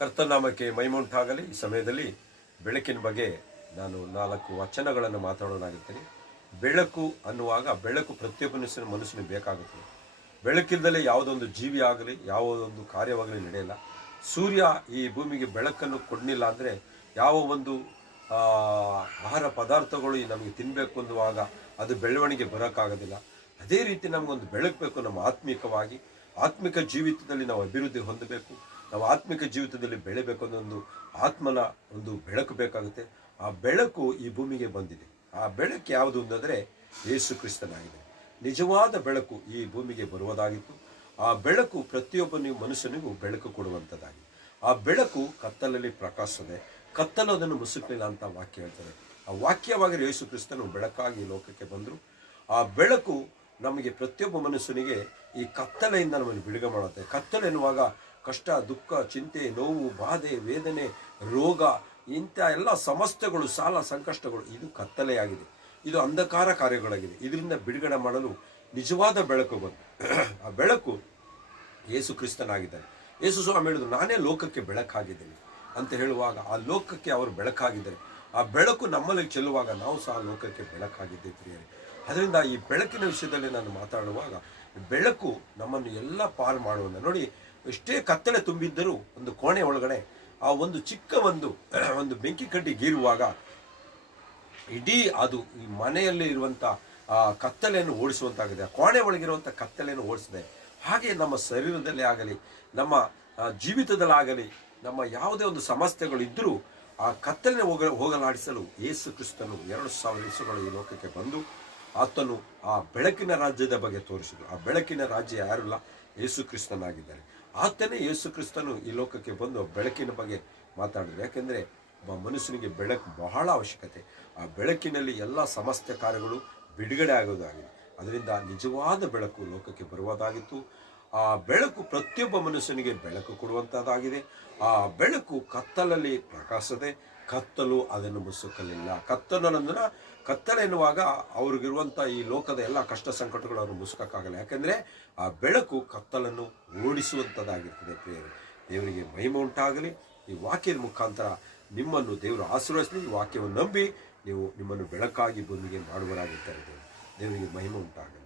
ಕರ್ತನಾಮಕ್ಕೆ ಮಹಿಮುಂಟಾಗಲಿ. ಈ ಸಮಯದಲ್ಲಿ ಬೆಳಕಿನ ಬಗ್ಗೆ ನಾನು 4 ವಚನಗಳನ್ನು ಮಾತಾಡೋಣಾಗುತ್ತೇನೆ. ಬೆಳಕು ಅನ್ನುವಾಗ ಬೆಳಕು ಪ್ರತಿಯೊಬ್ಬ ಮನುಷ್ಯನಿಗೆ ಬೇಕಾಗುತ್ತದೆ. ಬೆಳಕಿಲ್ಲದೆ ಯಾವುದೊಂದು ಜೀವಿ ಆಗಲಿ ಯಾವುದೊಂದು ಕಾರ್ಯವಾಗಲಿ ನಡೆಯಲ್ಲ. ಸೂರ್ಯ ಈ ಭೂಮಿಗೆ ಬೆಳಕನ್ನು ಕೊಡಲಿಲ್ಲ ಅಂದರೆ ಯಾವ ಒಂದು ಆಹಾರ ಪದಾರ್ಥಗಳು ನಮಗೆ ತಿನ್ನಬೇಕು ಅನ್ನುವಾಗ ಅದು ಬೆಳವಣಿಗೆ ಬರೋಕ್ಕಾಗೋದಿಲ್ಲ. ಅದೇ ರೀತಿ ನಮಗೊಂದು ಬೆಳಕು ಬೇಕು. ನಮ್ಮ ಆತ್ಮಿಕ ಜೀವಿತದಲ್ಲಿ ನಾವು ಅಭಿವೃದ್ಧಿ ಹೊಂದಬೇಕು. ನಾವು ಆತ್ಮಿಕ ಜೀವಿತದಲ್ಲಿ ಬೆಳೆಬೇಕು ಅನ್ನೋ ಆತ್ಮನ ಒಂದು ಬೆಳಕು ಬೇಕಾಗುತ್ತೆ. ಆ ಬೆಳಕು ಈ ಭೂಮಿಗೆ ಬಂದಿದೆ. ಆ ಬೆಳಕು ಯಾವುದು ಅಂತಂದರೆ ಯೇಸು ಕ್ರಿಸ್ತನಾಗಿದೆ. ನಿಜವಾದ ಬೆಳಕು ಈ ಭೂಮಿಗೆ ಬರುವುದಾಗಿತ್ತು. ಆ ಬೆಳಕು ಪ್ರತಿಯೊಬ್ಬ ಮನುಷ್ಯನಿಗೂ ಬೆಳಕು ಕೊಡುವಂಥದ್ದಾಗಿದೆ. ಆ ಬೆಳಕು ಕತ್ತಲಲ್ಲಿ ಪ್ರಕಾಶಿಸದೆ ಕತ್ತಲು ಅದನ್ನು ಮುಸುಕಲಿಲ್ಲ ಅಂತ ವಾಕ್ಯ ಹೇಳ್ತದೆ. ಆ ವಾಕ್ಯವಾಗಿ ಯೇಸು ಕ್ರಿಸ್ತನು ಬೆಳಕಾಗಿ ಲೋಕಕ್ಕೆ ಬಂದರು. ಆ ಬೆಳಕು ನಮಗೆ ಪ್ರತಿಯೊಬ್ಬ ಮನುಷ್ಯನಿಗೆ ಈ ಕತ್ತಲೆಯಿಂದ ನಮ್ಮನ್ನು ಬಿಡುಗಡೆ ಮಾಡುತ್ತೆ. ಕತ್ತಲೆ ಎನ್ನುವಾಗ ಕಷ್ಟ, ದುಃಖ, ಚಿಂತೆ, ನೋವು, ಬಾಧೆ, ವೇದನೆ, ರೋಗ, ಇಂಥ ಎಲ್ಲ ಸಮಸ್ಯೆಗಳು, ಸಾಲ, ಸಂಕಷ್ಟಗಳು, ಇದು ಕತ್ತಲೆಯಾಗಿದೆ. ಇದು ಅಂಧಕಾರ ಕಾರ್ಯಗಳಾಗಿದೆ. ಇದರಿಂದ ಬಿಡುಗಡೆ ಮಾಡಲು ನಿಜವಾದ ಬೆಳಕು ಬಂತು. ಆ ಬೆಳಕು ಯೇಸು ಕ್ರಿಸ್ತನಾಗಿದ್ದಾನೆ. ಯೇಸು ಸ್ವಾಮಿ ಹೇಳಿದ್ರು, ನಾನೇ ಲೋಕಕ್ಕೆ ಬೆಳಕಾಗಿದ್ದೇನೆ ಅಂತ ಹೇಳುವಾಗ ಆ ಲೋಕಕ್ಕೆ ಅವರು ಬೆಳಕಾಗಿದ್ದಾರೆ. ಆ ಬೆಳಕು ನಮ್ಮಲ್ಲಿ ಚೆಲ್ಲುವಾಗ ನಾವು ಸಹ ಲೋಕಕ್ಕೆ ಬೆಳಕಾಗಿದ್ದೇವೆ ಪ್ರಿಯರೇ. ಅದರಿಂದ ಈ ಬೆಳಕಿನ ವಿಷಯದಲ್ಲಿ ನಾನು ಮಾತಾಡುವಾಗ ಬೆಳಕು ನಮ್ಮನ್ನು ಎಲ್ಲ ಪಾರು ಮಾಡುವಂಥ ನೋಡಿ. ಎಷ್ಟೇ ಕತ್ತಲೆ ತುಂಬಿದ್ದರೂ ಒಂದು ಕೋಣೆ ಒಳಗಡೆ ಆ ಒಂದು ಚಿಕ್ಕ ಒಂದು ಬೆಂಕಿ ಕಡ್ಡಿ ಗೀರುವಾಗ ಇಡೀ ಅದು ಈ ಮನೆಯಲ್ಲಿ ಇರುವಂಥ ಆ ಕತ್ತಲೆಯನ್ನು ಓಡಿಸುವಂತಾಗಿದೆ. ಆ ಕೋಣೆ ಒಳಗಿರುವಂಥ ಕತ್ತಲೆಯನ್ನು ಓಡಿಸಿದೆ. ಹಾಗೆ ನಮ್ಮ ಶರೀರದಲ್ಲಿ ಆಗಲಿ, ನಮ್ಮ ಜೀವಿತದಲ್ಲಾಗಲಿ, ನಮ್ಮ ಯಾವುದೇ ಒಂದು ಸಮಸ್ಯೆಗಳು ಇದ್ದರೂ ಆ ಕತ್ತಲೆನ ಹೋಗಲಾಡಿಸಲು ಯೇಸು ಕ್ರಿಸ್ತನು 2000 ವರ್ಷಗಳು ಈ ಲೋಕಕ್ಕೆ ಬಂದು ಆತನು ಆ ಬೆಳಕಿನ ರಾಜ್ಯದ ಬಗ್ಗೆ ತೋರಿಸಿದರು. ಆ ಬೆಳಕಿನ ರಾಜ್ಯ ಯಾರಿಲ್ಲ, ಯೇಸು ಕ್ರಿಸ್ತನಾಗಿದ್ದಾರೆ. ಆತನೇ ಯೇಸು ಕ್ರಿಸ್ತನು ಈ ಲೋಕಕ್ಕೆ ಬಂದು ಬೆಳಕಿನ ಬಗ್ಗೆ ಮಾತಾಡಿದ್ರು. ಯಾಕೆಂದರೆ ಮನುಷ್ಯನಿಗೆ ಬೆಳಕು ಬಹಳ ಅವಶ್ಯಕತೆ. ಆ ಬೆಳಕಿನಲ್ಲಿ ಎಲ್ಲ ಸಮಸ್ತ ಕಾರ್ಯಗಳು ಬಿಡುಗಡೆ ಆಗೋದಾಗಿದೆ. ಅದರಿಂದ ನಿಜವಾದ ಬೆಳಕು ಲೋಕಕ್ಕೆ ಬರುವುದಾಗಿತ್ತು. ಆ ಬೆಳಕು ಪ್ರತಿಯೊಬ್ಬ ಮನುಷ್ಯನಿಗೆ ಬೆಳಕು ಕೊಡುವಂಥದ್ದಾಗಿದೆ. ಆ ಬೆಳಕು ಕತ್ತಲಲ್ಲಿ ಪ್ರಕಾಶದೆ ಕತ್ತಲು ಅದನ್ನು ಮುಸುಕಲಿಲ್ಲ. ಕತ್ತಲೆ ಎನ್ನುವಾಗ ಅವ್ರಿಗಿರುವಂಥ ಈ ಲೋಕದ ಎಲ್ಲ ಕಷ್ಟ ಸಂಕಟಗಳು ಅವರು ಮುಸುಕಕ್ಕಾಗಲ್ಲ. ಯಾಕೆಂದರೆ ಆ ಬೆಳಕು ಕತ್ತಲನ್ನು ಓಡಿಸುವಂಥದ್ದಾಗಿರ್ತದೆ ಪ್ರಿಯರೇ. ದೇವರಿಗೆ ಮಹಿಮೆ ಉಂಟಾಗಲಿ. ಈ ವಾಕ್ಯದ ಮುಖಾಂತರ ನಿಮ್ಮನ್ನು ದೇವರು ಆಶೀರ್ವದಿಸಲಿ. ಈ ವಾಕ್ಯವನ್ನು ನಂಬಿ ನೀವು ನಿಮ್ಮನ್ನು ಬೆಳಕಾಗಿ ಭೂಮಿಗೆ ಮಾಡುವರಾಗಿರ್ತಾರೆ. ದೇವರಿಗೆ ಮಹಿಮೆ ಉಂಟಾಗಲಿ.